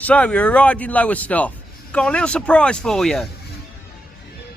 So we arrived in Lowestoft. Got a little surprise for you.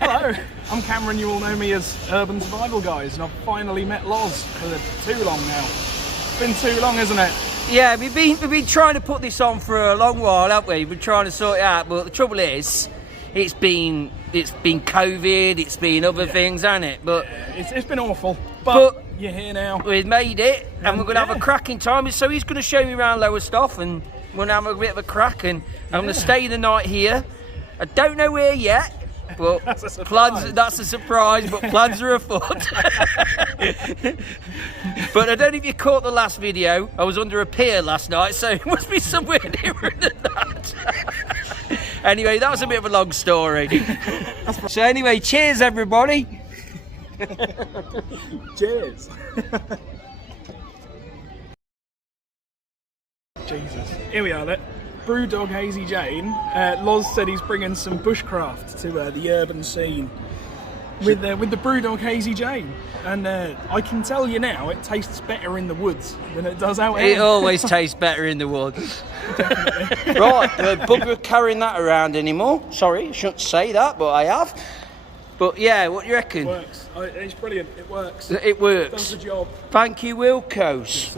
Hello, I'm Cameron. You all know me as Urban Survival Guys, and I've finally met Loz for too long now. It's been too long, isn't it? Yeah, we've been trying to put this on for a long while, haven't we? We've been trying to sort it out, but the trouble is, it's been COVID, it's been other things, hasn't it? But yeah, it's been awful. But you're here now. We've made it, and we're going to have a cracking time. So he's going to show me around Lowestoft, and we're going to have a bit of a crack, and I'm going to stay the night here. I don't know where yet. But that's a surprise, but plans are afoot. But I don't know if you caught the last video. I was under a pier last night, so it must be somewhere nearer than that. Anyway, that was a bit of a long story. So anyway, cheers everybody. Cheers. Jesus. Here we are then. Brewdog Hazy Jane. Loz said he's bringing some bushcraft to the urban scene with the Brewdog Hazy Jane, and I can tell you now, it tastes better in the woods than it does out here. It always tastes better in the woods. Right, bugger carrying that around anymore. Sorry, I shouldn't say that, but I have. But yeah, what do you reckon? It works. It's brilliant. It works. It works. Does the job. Thank you, Wilco's.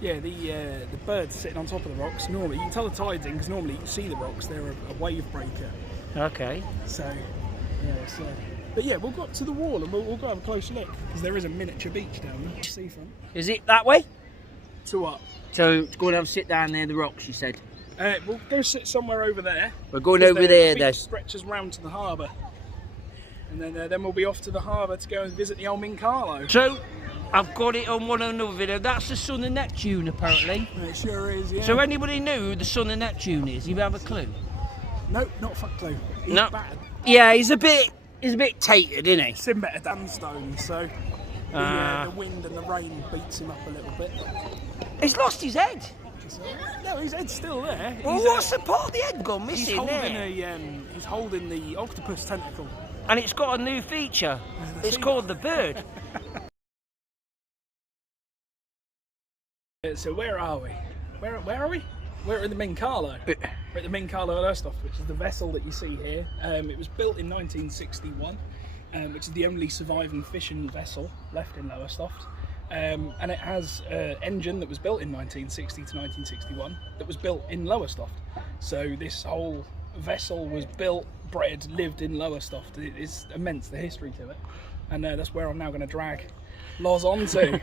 Yeah, the birds sitting on top of the rocks. Normally, you can tell the tide's in because normally you can see the rocks. They're a wave breaker. Okay. So, yeah. But yeah, we'll go up to the wall and we'll go have a close look because there is a miniature beach down there. Seafront. Is it that way? To what? So to go and have a sit down there, the rocks. You said. We'll go sit somewhere over there. We're going over there. The beach stretches round to the harbour, and then we'll be off to the harbour to go and visit the old Mincarlo. So. I've got it on another video. That's the Son of Neptune, apparently. It sure is, yeah. So anybody knew who the Son of Neptune is? You have a clue? No, not a fuck clue. He's bad. Yeah, he's a bit tated, isn't he? He's in better sandstone, so the wind and the rain beats him up a little bit. He's lost his head. No, his head's still there. Well, what's the part of the head gone missing there? He's holding the octopus tentacle. And it's got a new feature. It's called the bird. So where are we? Where are we? We're at the Mincarlo. We're at the Mincarlo Lowestoft, which is the vessel that you see here. It was built in 1961, which is the only surviving fishing vessel left in Lowestoft. And it has an engine that was built in 1960 to 1961 that was built in Lowestoft. So this whole vessel was built, bred, lived in Lowestoft. It is immense, the history to it. And that's where I'm now going to drag Loz onto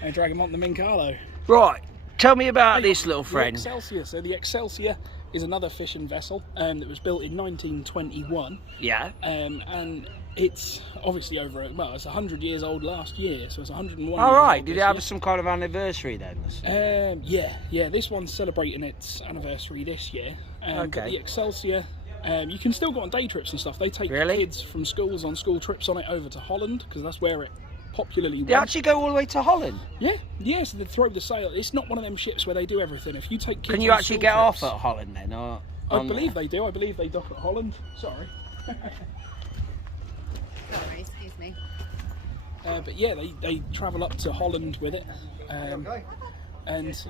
and drag him on the Mincarlo. Right, tell me about this little friend. The Excelsior. So the Excelsior is another fishing vessel that was built in 1921. Yeah. And it's obviously it's 100 years old last year, so it's 101 All right, did it have some kind of anniversary then? Yeah, this one's celebrating its anniversary this year. Okay. The Excelsior, you can still go on day trips and stuff. They take kids from schools on school trips on it over to Holland, because that's where it popularly They actually go all the way to Holland? Yeah, so they throw the sail. It's not one of them ships where they do everything. If you take kids, can you actually get off at Holland then? Or I believe they do. I believe they dock at Holland. Sorry. Sorry, excuse me. But yeah, they travel up to Holland with it. And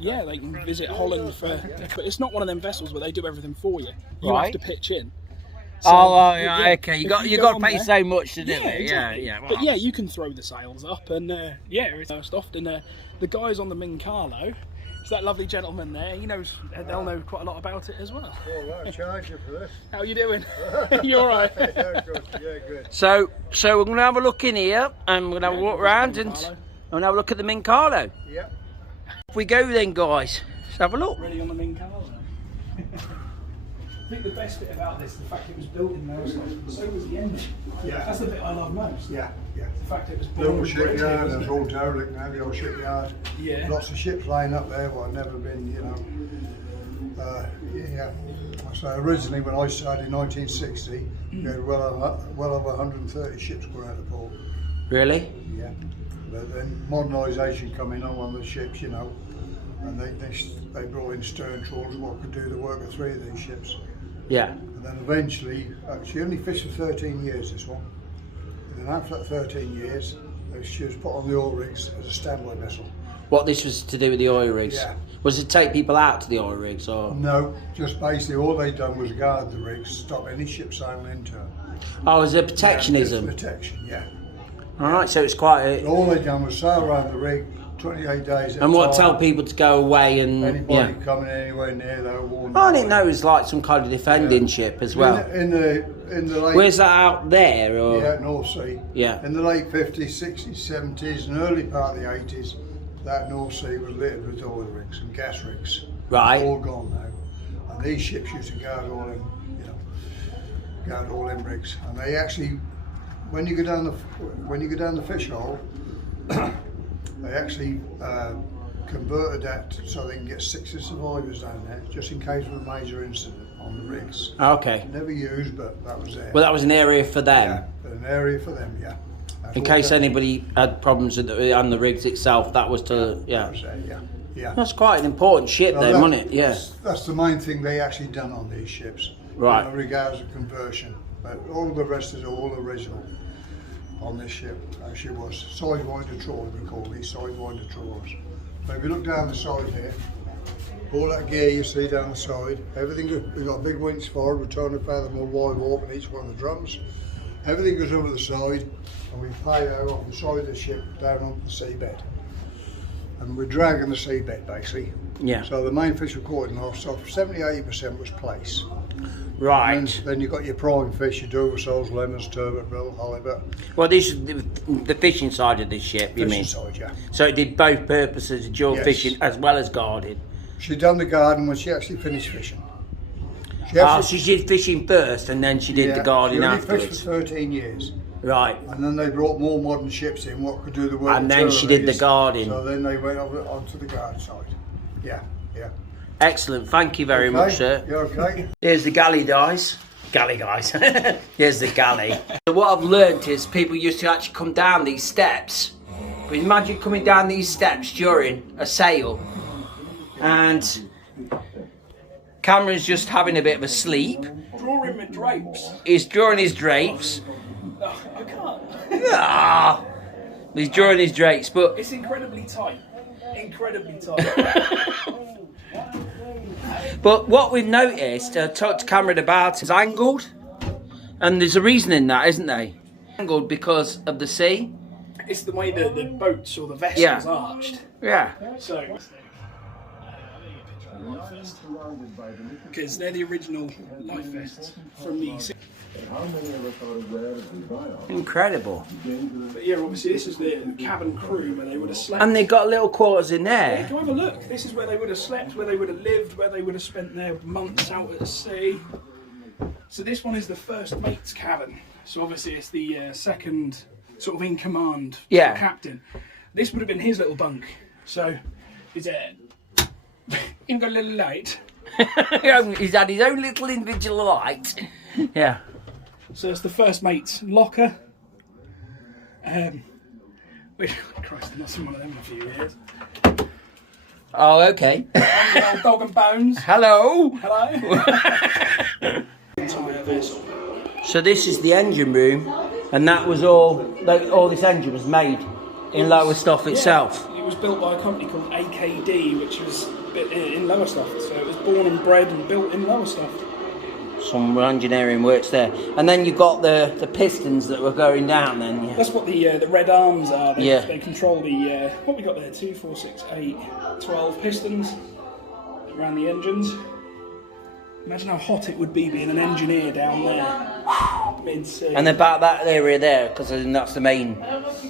yeah, they can visit Holland but it's not one of them vessels where they do everything for you. You have to pitch in. So, okay. You got to pay so much to do it. Exactly. Yeah. But yeah, you can throw the sails up, and it's Lowestoft, and the guys on the Mincarlo. It's that lovely gentleman there. He knows. They'll know quite a lot about it as well. All right, charge you for this. How you doing? You all right? Yeah, good. Yeah, good. So we're going to have a look in here, and we're going to have a walk around, and we're going to have a look at the Mincarlo. Yeah. Off we go then, guys. Let's have a look. Ready on the Mincarlo. I think the best bit about this is the fact it was built in Lowestoft, so was the engine. Yeah. That's the bit I love most. Yeah. The fact it was The built old in shipyard, there's all derelict now, the old shipyard. Yeah. Lots of ships lying up there, what have never been, So originally when I started in 1960, we had well over 130 ships going out of port. Really? Yeah. But then modernisation come in on one of the ships, and they brought in stern trawlers what could do the work of 3 of these ships. Yeah. And then eventually, she only fished for 13 years, this one. And then after that 13 years, she was put on the oil rigs as a standby vessel. What this was to do with the oil rigs? Yeah. Was it take people out to the oil rigs or? No, just basically all they done was guard the rigs, stop any ship sailing into them. Oh, was it protectionism? Yeah, protection, yeah. All right, so it's quite a... All they done was sail around the rig 28 days at And what, a tell time. people to go away and... Anybody coming anywhere near, they were warned. Oh, I didn't know it was like some kind of defending ship as well. In the late... Where's that out there? Or? Yeah, North Sea. Yeah. In the late 50s, 60s, 70s and early part of the 80s, that North Sea was littered with oil rigs and gas rigs. Right. All gone now. And these ships used to guard all them, guard all them rigs. And they actually, when you go down the fish hole, they actually converted that so they can get 60 survivors down there, just in case of a major incident on the rigs. Okay. Never used, but that was there. Well, that was an area for them. Yeah, an area for them, yeah. That's In all case that- anybody had problems with on the rigs itself, that was to, that was there, yeah. That's quite an important ship Well, then, that- wasn't it? Yeah. That's the main thing they actually done on these ships. Right. Regardless of conversion. But all the rest is all original on this ship. Actually was. Sidewinder trawler, we call these sidewinder trawlers. So if you look down the side here, all that gear you see down the side, everything, we've got big winch forward, we're trying to fathom all wide warp in each one of the drums. Everything goes over the side and we pay out on the side of the ship down onto the seabed. And we're dragging the seabed basically. Yeah. So the main fish we're caught in Lowestoft, 70-80% was place. Right. And then you've got your prime fish, your Dover soles, lemons, turbot, brill, halibut. Well, this is the fishing side of this ship, you mean? Fishing side, yeah. So it did both purposes, dual Yes. fishing as well as guarding. She done the garden when she actually finished fishing. She did fishing first and then she did the guarding she only afterwards. fished for 13 years. Right. And then they brought more modern ships in what could do the work. And of then she did the rigs. guarding. So then they went over onto the guard side. Yeah. Excellent. Thank you very much, sir. You okay? Here's the galley guys. Galley guys. Here's the galley. So what I've learnt is people used to actually come down these steps. But imagine coming down these steps during a sail. And Cameron's just having a bit of a sleep. Drawing my drapes. He's drawing his drapes. Oh, I can't. Ah, he's drawing his drapes, but It's incredibly tight. Incredibly tight. But what we've noticed, I talked to Cameron about, is angled. And there's a reason in that, isn't there? Angled because of the sea. It's the way the boats or the vessels Yeah. arched. Yeah. So, because they're the original life vests from the. Incredible. But yeah, obviously this is the cabin crew where they would have slept. And they've got little quarters in there. Go have a look. This is where they would have slept, where they would have lived, where they would have spent their months out at sea. So this one is the first mate's cabin. So obviously it's the second sort of in command captain. This would have been his little bunk. So he's got a little light. He's had his own little individual light. Yeah. So it's the first mate's locker. Which, Christ, I've not seen one of them in a few years. Oh, okay. The old dog and bones. Hello. Hello. Entire vessel. So this is the engine room, and that was all this engine was made in Lowestoft itself. It was built by a company called AKD, which was in Lowestoft. So it was born and bred and built in Lowestoft. Some engineering works there. And then you've got the pistons that were going down then. Yeah. That's what the red arms are. They Yeah. control the, what we got there, 2, 4, 6, 8, 12 pistons around the engines. Imagine how hot it would be being an engineer down there, mid-sea. And about that area there, because that's the main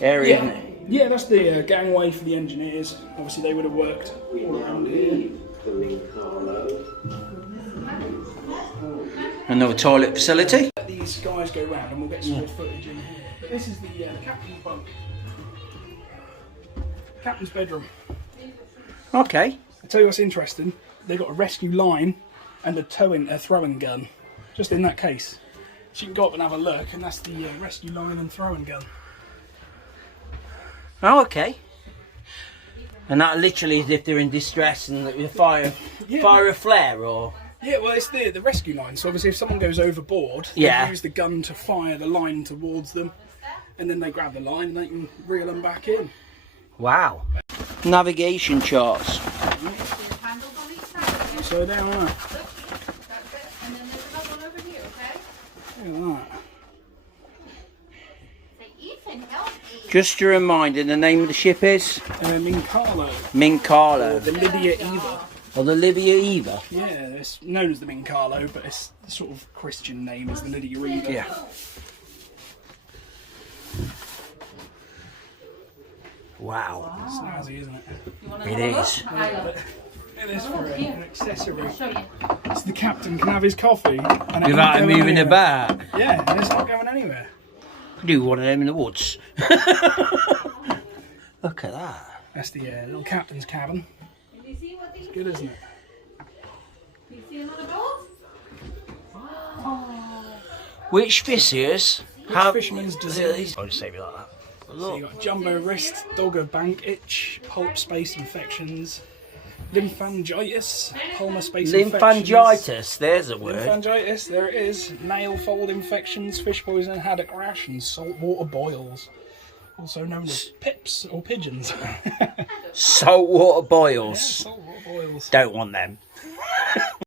area, isn't it? Yeah, that's the gangway for the engineers. Obviously they would have worked all around here. Another toilet facility. Let these guys go round and we'll get some more footage in here. But this is the captain's bunk. Captain's bedroom. Okay. I'll tell you what's interesting. They've got a rescue line and a throwing gun. Just in that case. So you can go up and have a look, and that's the rescue line and throwing gun. Oh, okay. And that literally is if they're in distress and they fire a flare or... Yeah, well, it's the rescue line. So obviously if someone goes overboard, they use the gun to fire the line towards them. And then they grab the line and they can reel them back in. Wow. navigation charts. So down that. And then there's another one over here, okay? Look at that. Say, Ethan, help me. Just a reminder, the name of the ship is Minkalo. Minkalo. The Lydia Eva. Or the Livia Eva. Yeah, it's known as the Minkalo, but it's the sort of Christian name is the Lydia Eva. Yeah. Wow. Snazzy, isn't it? It is. Look at this for an accessory. It's the captain can have his coffee. And it Without ain't him going moving anywhere. about. Yeah, and it's not going anywhere. Do one of them in the woods. Look at that. That's the little captain's cabin. It's good, isn't it? You see another boat? Which fishers have... fisherman's design? I'll just say it like that. So you got jumbo wrist, dogger bank itch, pulp space infections, lymphangitis, palmar space infections. Lymphangitis, there's a word. Lymphangitis, there it is. Nail fold infections, fish poison, haddock rash, and saltwater boils. Also known as pips or pigeons. Saltwater boils. Saltwater boils. Don't want them.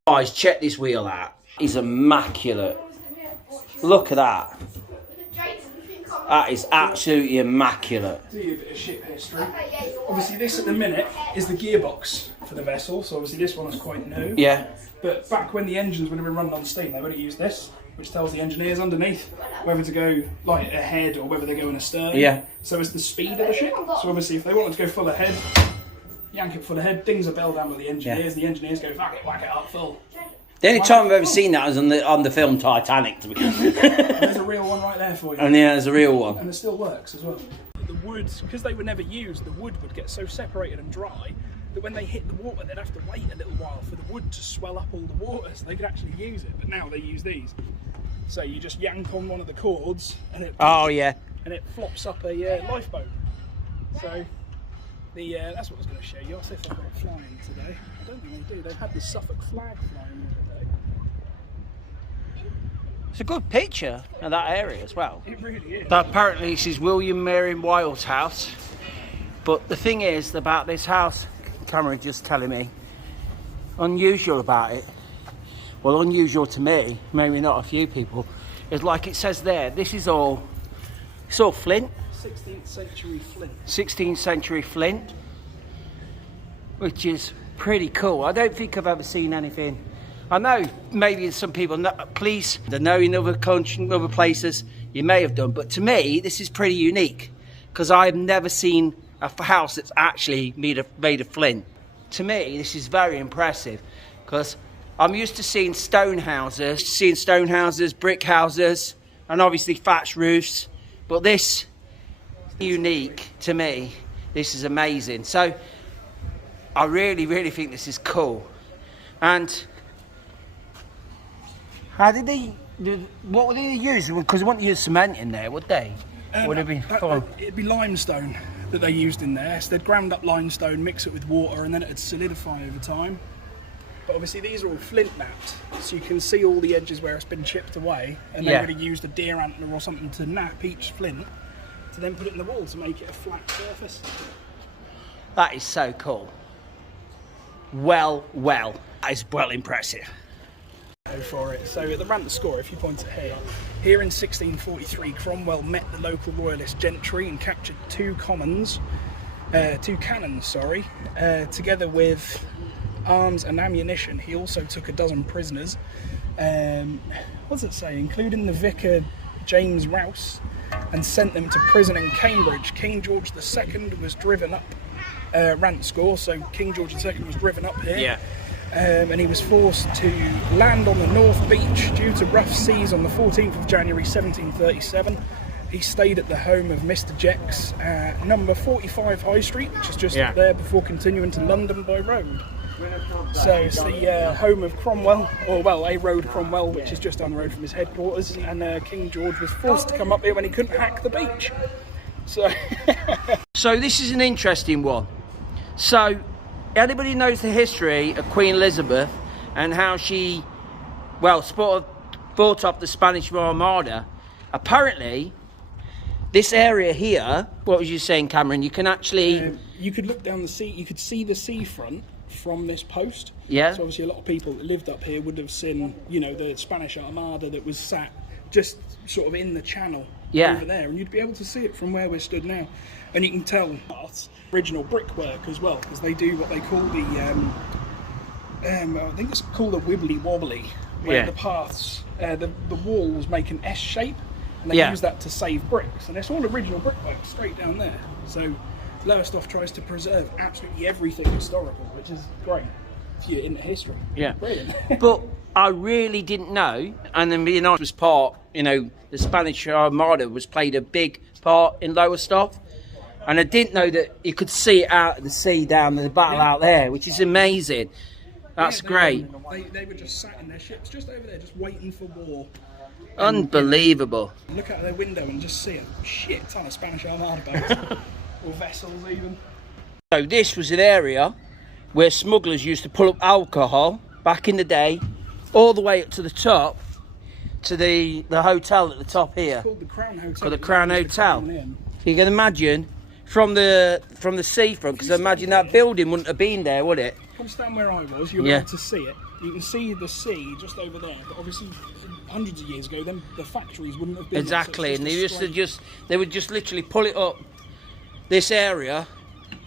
Guys, check this wheel out. It's immaculate. Look at that. That is absolutely immaculate. Do you a bit of ship history? Obviously, this at the minute is the gearbox for the vessel, so obviously this one is quite new. Yeah. But back when the engines would have been running on steam, they would have used this, which tells the engineers underneath whether to go like ahead or whether they're going astern. Yeah. So it's the speed of the ship. So obviously, if they wanted to go full ahead, yank it full ahead, dings a bell down with the engineers. The engineers go whack it up full. The only time I've ever seen that was on the film Titanic. There's a real one right there for you. And yeah, there's a real one. And it still works as well. The wood, because they were never used, the wood would get so separated and dry that when they hit the water, they'd have to wait a little while for the wood to swell up all the water so they could actually use it. But now they use these. So you just yank on one of the cords and it and it flops up a lifeboat. So that's what I was going to show you. I'll see if they've got it flying today. I don't think they do. They've had the Suffolk flag flying the other day. It's a good picture of that area as well. It really is. But apparently this is William Marion Wilde's house. But the thing is about this house, Cameron just telling me, unusual about it, well, unusual to me, maybe not a few people, is like it says there, this is all, it's all flint. 16th century flint. 16th century flint, which is pretty cool. I don't think I've ever seen anything. I know maybe some people know, please, they know in other countries, other places, you may have done, but to me, this is pretty unique because I've never seen a house that's actually made of flint. To me, this is very impressive because I'm used to seeing stone houses, brick houses, and obviously thatched roofs, but this unique to me. This is amazing. So I really, really think this is cool. And how did what would they use? Because they wouldn't use cement in there, would they? Would it be fun? It'd be limestone that they used in there. So they'd ground up limestone, mix it with water, and then it'd solidify over time. But obviously these are all flint napped, so you can see all the edges where it's been chipped away, and they would have used a deer antler or something to nap each flint to then put it in the wall to make it a flat surface. That is so cool. Well, that is well impressive. Go for it. So at the rant score, if you point it here in 1643, Cromwell met the local royalist gentry and captured two cannons, together with arms and ammunition. He also took a dozen prisoners. What does it say? Including the vicar James Rouse, and sent them to prison in Cambridge. King George II was driven up. Rant score. So King George II was driven up here. Yeah. And he was forced to land on the North Beach due to rough seas on the 14th of January 1737. He stayed at the home of Mr. Jex at number 45 High Street, which is just up there, before continuing to London by road. So it's the home of Cromwell, or well, a road Cromwell, which is just down the road from his headquarters, and King George was forced to come up here when he couldn't hack the beach. So, so this is an interesting one. So anybody knows the history of Queen Elizabeth and how she, well, fought off the Spanish Armada. Apparently, this area here, what was you saying, Cameron? You can actually... you could look down the sea, you could see the seafront from this post. Yeah. So obviously a lot of people that lived up here would have seen, you know, the Spanish Armada that was sat just sort of in the channel over there, and you'd be able to see it from where we're stood now. And you can tell that's original brickwork as well, because they do what they call the, I think it's called a wibbly wobbly, where the paths, the walls make an S shape, and they use that to save bricks. And it's all original brickwork straight down there. So Lowestoft tries to preserve absolutely everything historical, which is great if you're into history. Yeah. Brilliant. But I really didn't know, and then being honest was part, you know, the Spanish Armada played a big part in Lowestoft. And I didn't know that you could see it out of the sea down the battle out there, which is amazing. That's great. They were just sat in their ships just over there, just waiting for war. Unbelievable. Look out their window and just see a shit ton of Spanish Armada boats, or vessels even. So this was an area where smugglers used to pull up alcohol back in the day, all the way up to the top, to the hotel at the top here. It's called the Crown Hotel. Called the Crown Hotel. You can imagine from the seafront, because I imagine that building wouldn't have been there, would it? Come stand where I was, you'll be able to see it. You can see the sea just over there, but obviously hundreds of years ago, the factories wouldn't have been exactly, there, so and they would just literally pull it up this area,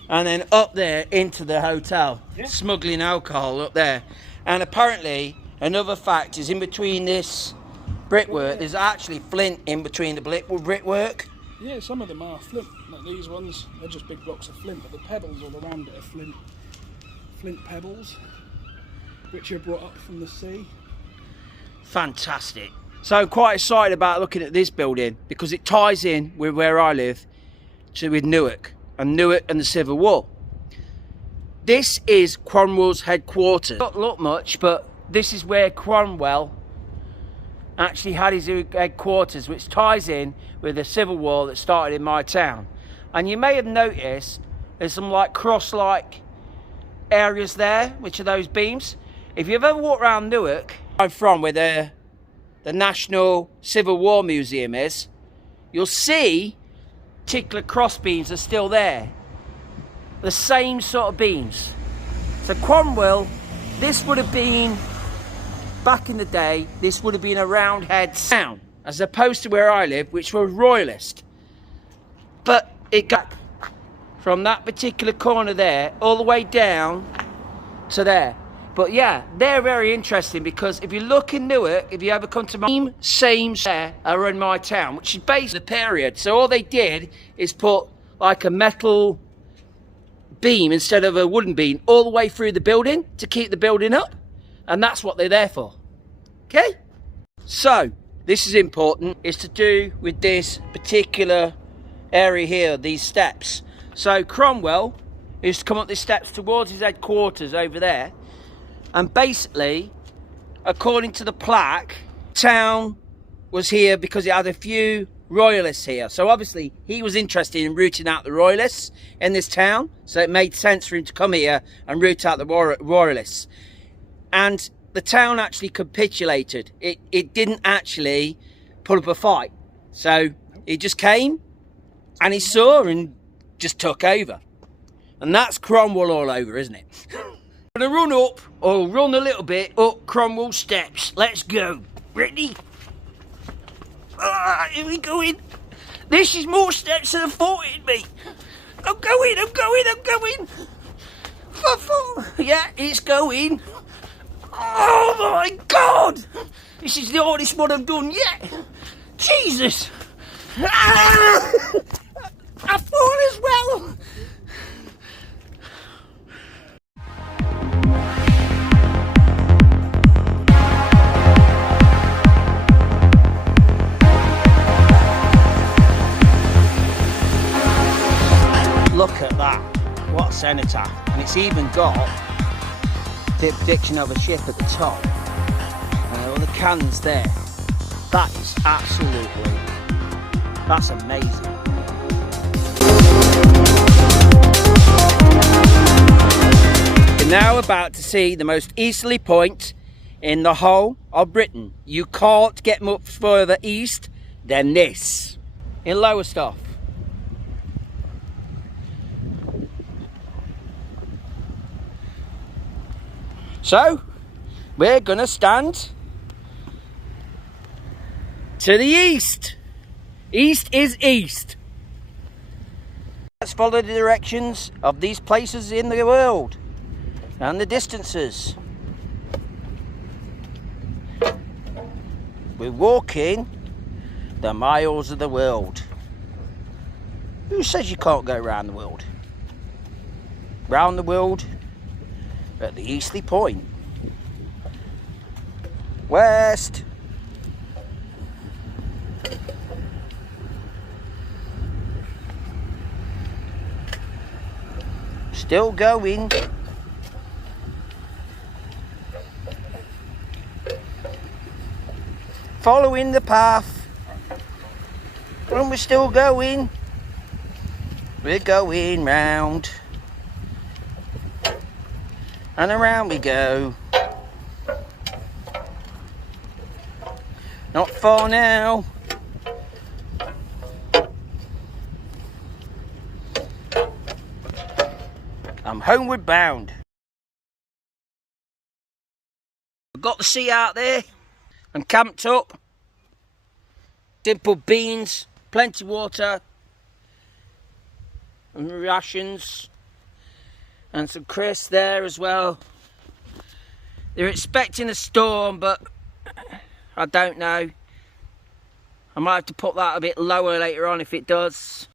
and then up there into the hotel, smuggling alcohol up there. And apparently, another fact is in between this brickwork, there's actually flint in between the brickwork. Yeah, some of them are flint. Like these ones, they're just big blocks of flint, but the pebbles all around it are flint pebbles, which are brought up from the sea. Fantastic. So I'm quite excited about looking at this building because it ties in with where I live with Newark and the Civil War. This is Cromwell's headquarters. Not look much, but this is where Cromwell actually had his headquarters, which ties in with the Civil War that started in my town. And you may have noticed there's some like cross-like areas there, which are those beams. If you've ever walked around Newark, I'm from where the National Civil War Museum is, you'll see particular cross beams are still there. The same sort of beams. So Cromwell, this would have been, back in the day, this would have been a roundhead town, as opposed to where I live, which was royalist. But it got from that particular corner there, all the way down to there. But yeah, they're very interesting because if you look in Newark, if you ever come to my same are in my town, which is basically the period. So all they did is put like a metal beam instead of a wooden beam all the way through the building to keep the building up. And that's what they're there for. Okay? So, this is important. It's to do with this particular area here, these steps. So Cromwell used to come up these steps towards his headquarters over there. And basically, according to the plaque, town was here because it had a few royalists here. So obviously, he was interested in rooting out the royalists in this town. So it made sense for him to come here and root out the royalists. And the town actually capitulated. It didn't actually put up a fight. So he just came and he saw and just took over. And that's Cromwell all over, isn't it? I'm gonna run up, or run a little bit, up Cromwell steps. Let's go. Ready? Here we go in. This is more steps than I thought it'd be. I'm going. Yeah, it's going. Oh my God! This is the hardest one I've done yet. Jesus! I fall as well. Look at that. What a cenotaph. And it's even got the depiction of a ship at the top. And all the cannons there. That is that's amazing. We're now about to see the most easterly point in the whole of Britain. You can't get much further east than this. in Lowestoft. So, we're going to stand to the east. East is east. Let's follow the directions of these places in the world and the distances. We're walking the miles of the world. Who says you can't go around the world? Round the world at the easterly point. West. Still going. Following the path. And we're still going. We're going round. And around we go. Not far now. I'm homeward bound. I've got the sea out there. I'm camped up. Simple beans, plenty of water, and rations, and some crisps there as well. They're expecting a storm, but I don't know. I might have to put that a bit lower later on if it does.